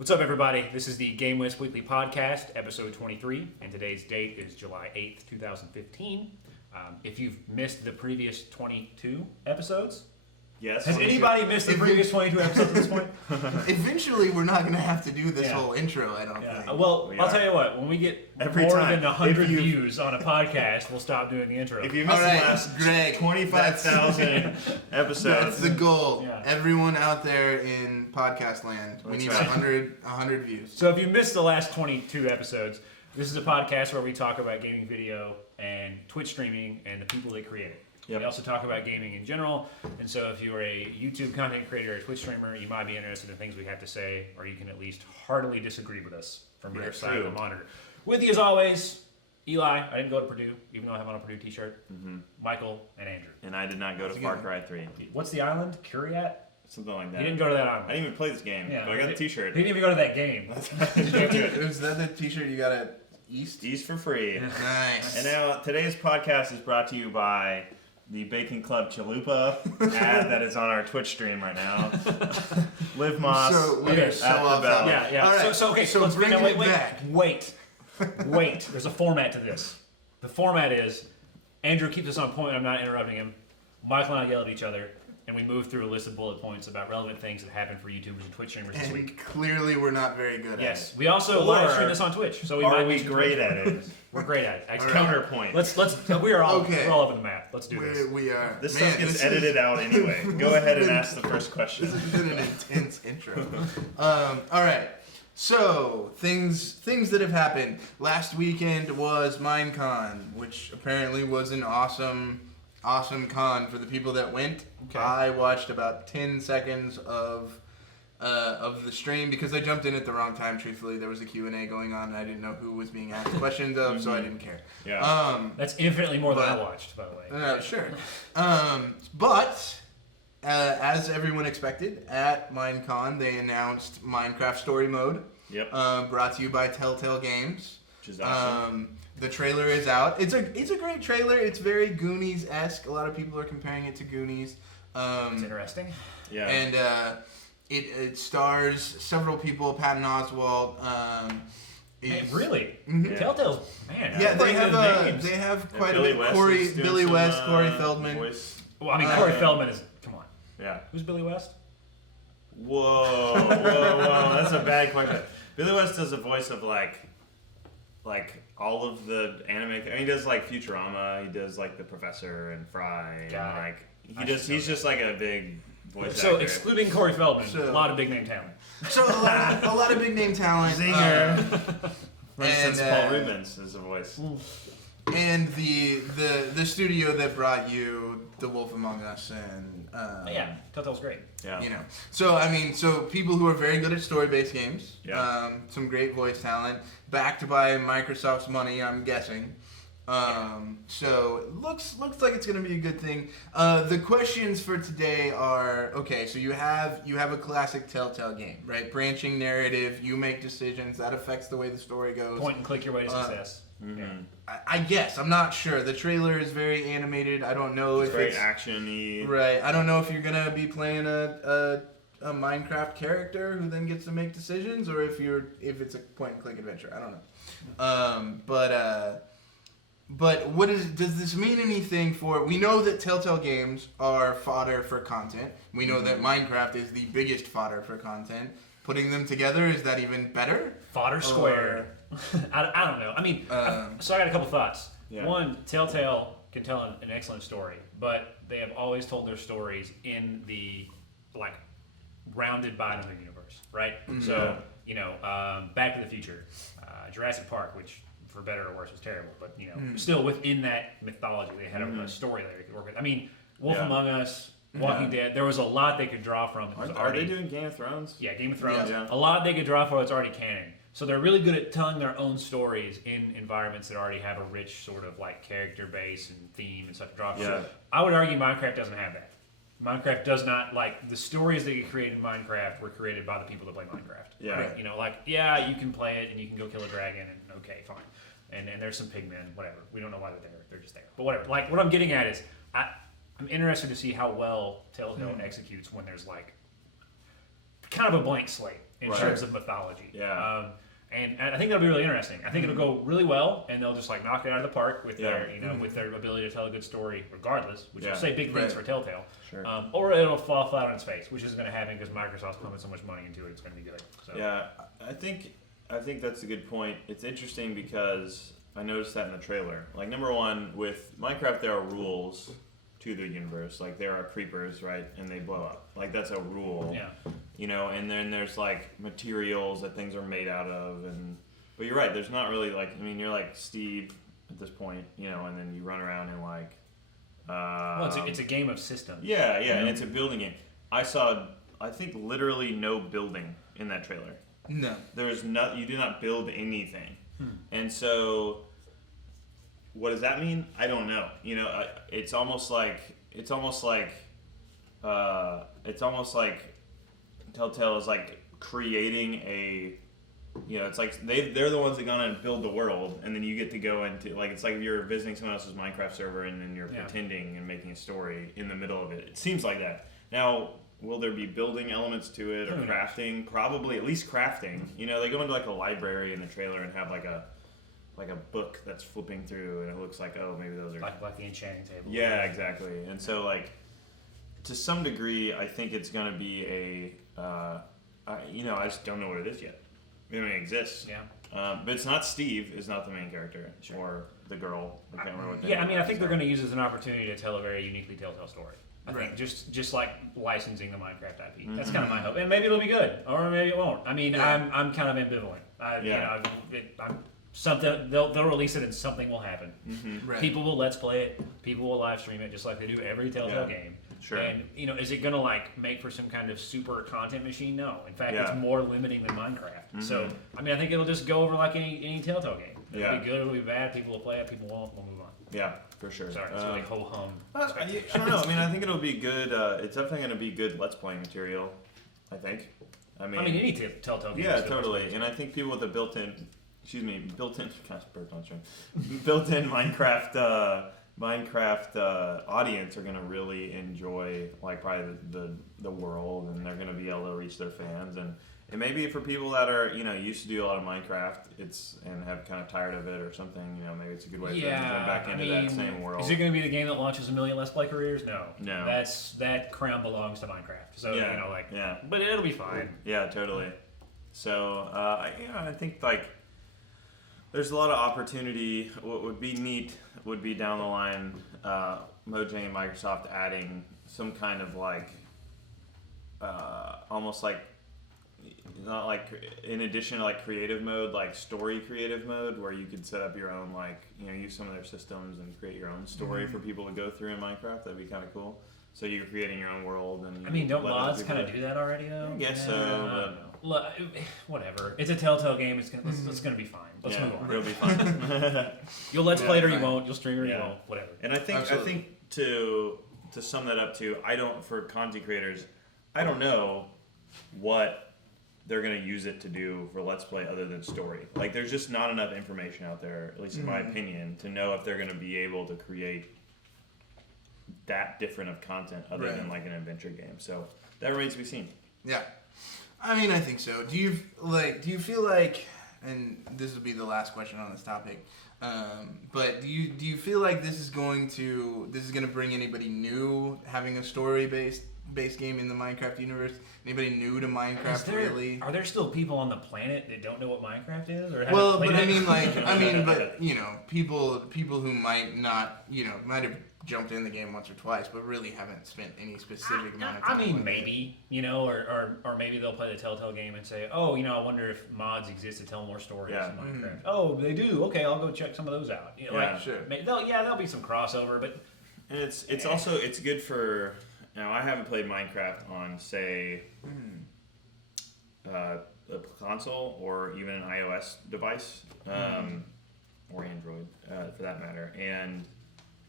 What's up, everybody? This is the Game List Weekly Podcast, episode 23, and today's date is July 8th, 2015. If you've missed the previous 22 episodes, yes. Has anybody missed the previous 22 episodes at this point? Eventually, we're not going to have to do this whole intro, I don't think. Well, I'll tell you what, when we get more than 100 views on a podcast, we'll stop doing the intro. If you missed the last Greg, 25,000 episodes. That's the goal. Yeah. Everyone out there in podcast land, we need 100 views. So if you missed the last 22 episodes, this is a podcast where we talk about gaming video and Twitch streaming and the people that create it. Yep. We also talk about gaming in general, and so if you're a YouTube content creator or a Twitch streamer, you might be interested in things we have to say, or you can at least heartily disagree with us from your side of the monitor. With you as always, Eli. I didn't go to Purdue, even though I have on a Purdue t-shirt. Mm-hmm. Michael and Andrew. And I did not go to Far Cry 3. What's the island? Curiat? Something like that. He didn't go to that island. I didn't even play this game, but I got the t-shirt. He didn't even go to that game. Is that the t-shirt you got at East? East for free. Nice. And now today's podcast is brought to you by the Bacon Club Chalupa ad that is on our Twitch stream right now. Liv Moss. So we are so off that. Yeah. All right. So let's bring it back. Wait. There's a format to this. The format is Andrew keeps us on point. I'm not interrupting him. Michael and I yell at each other, and we move through a list of bullet points about relevant things that happened for YouTubers and Twitch streamers this week. Clearly, we're not very good at it. Yes, we also live stream this on Twitch, so we are might we be great at it? We're great at it. Counterpoint. We're all over the map. Let's do this. We are. This stuff gets edited out anyway. Go ahead and ask the first question. This has been an intense intro. All right. So, things that have happened. Last weekend was MineCon, which apparently was an awesome con for the people that went. Okay. I watched about 10 seconds of the stream because I jumped in at the wrong time. Truthfully, there was a Q&A going on and I didn't know who was being asked questions of, so I didn't care. Yeah. That's infinitely more than I watched, by the way. Sure. But as everyone expected, at MineCon they announced Minecraft Storymode. Yep. Brought to you by Telltale Games. Which is awesome. The trailer is out. It's a great trailer. It's very Goonies-esque. A lot of people are comparing it to Goonies. It's interesting. Yeah. And it stars several people. Patton Oswalt. Really? Mm-hmm. Yeah. Telltale's, man. Yeah, they have quite a bit. Billy West, Corey Feldman. Voice. Well, I mean, Corey Feldman is. Come on. Yeah. Who's Billy West? Whoa. That's a bad question. Billy West does a voice of like all of the anime. I mean, he does like Futurama. He does like the Professor and Fry. And he's just like a big voice actor. So excluding Corey Feldman, a lot of big name talent. So a lot of big name talent. Zinger. For instance, Paul Rubens is a voice. And the studio that brought you The Wolf Among Us and Telltale's great. Yeah. So I mean, people who are very good at story-based games. Yeah. Some great voice talent, backed by Microsoft's money, I'm guessing. So it looks like it's gonna be a good thing. The questions for today are okay. So you have a classic Telltale game, right? Branching narrative. You make decisions that affects the way the story goes. Point and click your way to success. Mm-hmm. Yeah. I guess. I'm not sure. The trailer is very animated. I don't know if very it's action-y. Right. I don't know if you're gonna be playing a Minecraft character who then gets to make decisions, or if it's a point and click adventure. I don't know. But does this mean anything for? We know that Telltale games are fodder for content. We know that Minecraft is the biggest fodder for content. Putting them together, is that even better? Fodder square. I don't know. I mean, so I got a couple thoughts. Yeah. One, Telltale can tell an excellent story, but they have always told their stories in the rounded by another universe, right? Mm-hmm. So Back to the Future, Jurassic Park, which for better or worse was terrible, but still within that mythology, they had a story that they could work with. I mean, Wolf Among Us, Walking Dead, there was a lot they could draw from. Are they doing Game of Thrones? Yeah, Game of Thrones. Yeah. A lot they could draw from that's already canon. So they're really good at telling their own stories in environments that already have a rich sort of character base and theme and stuff to draw from. Yeah. I would argue Minecraft doesn't have that. Minecraft does not, the stories that get created in Minecraft were created by the people that play Minecraft. Yeah. Right? You can play it and you can go kill a dragon and okay, fine. And there's some pigmen, whatever. We don't know why they're there. They're just there. But whatever. What I'm getting at is I'm interested to see how well Telltale executes when there's kind of a blank slate in terms of mythology. Yeah. And I think that'll be really interesting. I think it'll go really well, and they'll just like knock it out of the park with their, with their ability to tell a good story, regardless. Which will say big things for Telltale. Sure. Or it'll fall flat on its face, which is going to happen because Microsoft's pumping so much money into it. It's going to be good. So. Yeah, I think that's a good point. It's interesting because I noticed that in the trailer. Like, number one, with Minecraft, there are rules to the universe. Like, there are creepers, right, and they blow up. Like, that's a rule. Yeah. You know, and then there's like materials that things are made out of, but you're right. There's not really like, I mean, you're like Steve at this point, you know, and then you run around and like. Well, it's a game of systems. Yeah, and it's a building game. I think literally no building in that trailer. No. There's no. You do not build anything, and so. What does that mean? I don't know. You know, it's almost like Telltale is like creating a, you know, it's like they're the ones that gone and build the world, and then you get to go into, like, it's like if you're visiting someone else's Minecraft server and then you're pretending and making a story in the middle of it. It seems like that. Now, will there be building elements to it or crafting? Probably, at least crafting. You know, they go into like a library in the trailer and have like a book that's flipping through, and it looks like, oh, maybe those are like the enchanting table. Yeah, exactly. And so, like, to some degree, I think it's going to be a, I just don't know what it is yet. I mean, it exists. Yeah. But it's not Steve. Is not the main character or the girl. I can't remember what. Yeah, I mean, I think they're going to use it as an opportunity to tell a very uniquely Telltale story. I think just like licensing the Minecraft IP. That's kind of my hope, and maybe it'll be good, or maybe it won't. I mean, I'm kind of ambivalent. I'm something they'll release it and something will happen. People will let's play it. People will live stream it just like they do every Telltale game. Sure. And you know, is it gonna like make for some kind of super content machine? No. In fact, it's more limiting than Minecraft. So I mean, I think it'll just go over like any Telltale game. It'll be good. It'll be bad. People will play it. People won't. We'll move on. Yeah, for sure. Sorry, it's really ho hum. I don't know. I mean, I think it'll be good. It's definitely going to be good Let's Play material. I think. I mean any Telltale game. Yeah, totally. And I think people with a built-in Minecraft audience are going to really enjoy like probably the world, and they're going to be able to reach their fans, and maybe for people that are, you know, used to do a lot of Minecraft, and have kind of tired of it or something, you know, maybe it's a good way for them to get back into that same world. Is it going to be the game that launches 1 million Let's Play careers? No. That crown belongs to Minecraft. So you know, like, but it'll be fine. Yeah, totally. So I think like there's a lot of opportunity. What would be neat would be down the line, Mojang and Microsoft adding some kind of like almost like, not like in addition to like creative mode, like story creative mode, where you could set up your own, like, you know, use some of their systems and create your own story for people to go through in Minecraft. That'd be kind of cool. So you're creating your own world, and I mean, don't mods kind of do that already though? I guess so. Look, whatever. It's a Telltale game. It's gonna be fine. Let's move on. It'll be fine. You'll let's play it or you won't. You'll stream it or you won't. Whatever. And I think to sum that up too, for content creators, I don't know what they're going to use it to do for Let's Play other than story. Like, there's just not enough information out there, at least in my opinion, to know if they're going to be able to create that different of content other than like an adventure game. So that remains to be seen. Yeah. I mean, I think so. Do you feel like, and this will be the last question on this topic, but do you feel like this is going to bring anybody new, having a story based game in the Minecraft universe? Anybody new to Minecraft, really? Are there still people on the planet that don't know what Minecraft is? Or well, but I mean, but you know, people who might not, you know, might have jumped in the game once or twice, but really haven't spent any specific amount of time. I mean, maybe, you know, or maybe they'll play the Telltale game and say, oh, you know, I wonder if mods exist to tell more stories in Minecraft. Oh, they do. Okay, I'll go check some of those out. You know, like, sure. There'll be some crossover, but and it's also good for. Now, I haven't played Minecraft on, say, a console or even an iOS device, or Android, for that matter. And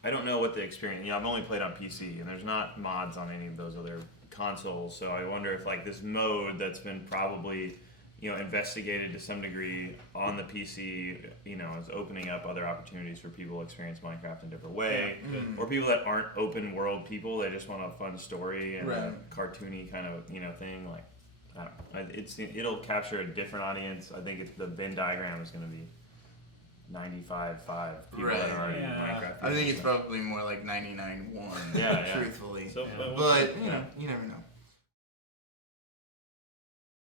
I don't know what the experience. You know, I've only played on PC, and there's not mods on any of those other consoles. So I wonder if, like, this mode that's been probably, you know, investigated to some degree on the PC, you know, is opening up other opportunities for people to experience Minecraft in a different way. Or people that aren't open world people, they just want a fun story and a cartoony kind of, you know, thing. Like, I don't know. It'll capture a different audience. I think the Venn diagram is going to be 95.5 people that are already Minecraft. I think it's probably more like 99.1. Yeah. Truthfully, So, but you never know.